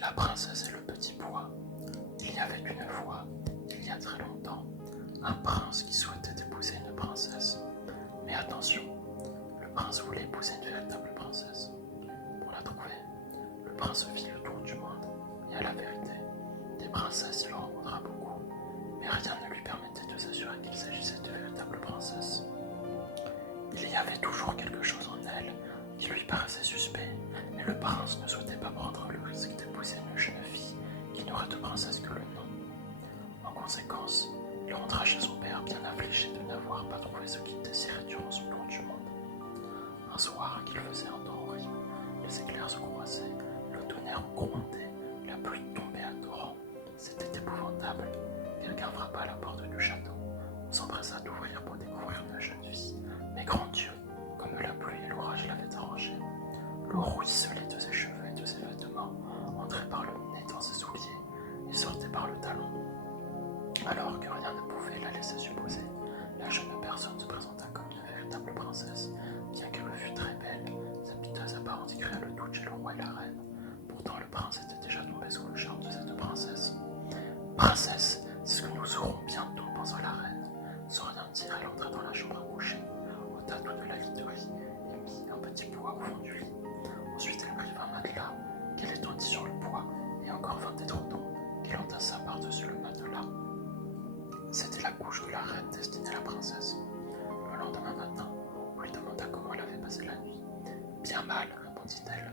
La princesse et le petit pois. Il y avait une fois, il y a très longtemps, un prince qui souhaitait épouser une princesse. Mais attention, le prince voulait épouser une véritable princesse. Pour la trouver, le prince fit le tour du monde, et à la vérité, des princesses il en rencontra beaucoup, mais rien ne lui permettait de s'assurer qu'il s'agissait de véritables princesses. Il y avait toujours quelque chose en elle qui lui paraissait suspect, et le prince ne souhaitait pas prendre le risque d'épouser une jeune fille qui n'aurait de princesse que le nom. En conséquence, il rentra chez son père bien affligé de n'avoir pas trouvé ce qu'il désirait durant son tour du monde. Un soir qu'il faisait un temps horrible, les éclairs se croisaient, le tonnerre grondait, la pluie tombait à torrents. C'était épouvantable. Quelqu'un frappa à la porte du château. On s'empressa d'ouvrir pour découvrir une jeune fille. Mais grand Dieu, comme la pluie et l'orage l'avaient arrangé. L'eau ruisselait de ses cheveux et de ses vêtements, entrait par le nez dans ses souliers et sortait par le talon. Alors que rien ne pouvait la laisser supposer, la jeune personne se présenta comme une véritable princesse. Bien qu'elle fût très belle, sa piteuse apparence y créa le doute chez le roi et la reine. Pourtant, le prince était déjà tombé sous le charme de cette princesse. Princesse, c'est ce que nous saurons bientôt, pensa la reine. Sans rien dire, elle entra dans la chambre à coucher, ôta toute la literie et mit un petit poids au fond du lit. Ensuite, elle prit 20 matelas qu'elle étendit sur le poids et encore 20 étrendons qu'elle entassa par-dessus le matelas. C'était la couche que la reine destinait à la princesse. Le lendemain matin, on lui demanda comment elle avait passé la nuit. Bien mal, répondit-elle.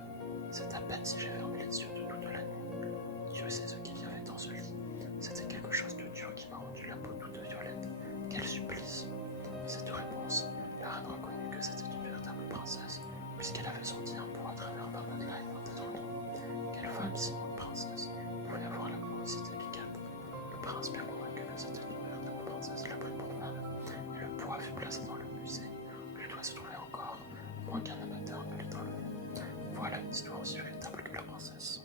C'est à peine si j'ai fermé les yeux de toute la nuit. Dieu sait ce qu'il y avait dans ce lit. C'était quelque chose de dur qui m'a rendu la peau toute violette. Quel supplice! À cette réponse, la reine reconnut que c'était une véritable princesse, puisqu'elle avait senti un poids à travers 20 matelas et 20 étrendons. Quelle femme si bonne princesse pouvait avoir la peau aussi délicate? Le prince, bien convaincu que c'était une véritable princesse, la prit pour femme, et le poids fut placé dans le musée, où il doit se trouver encore, à moins qu'un amateur ne l'ait enlevé. Voilà une histoire aussi véritable que la princesse.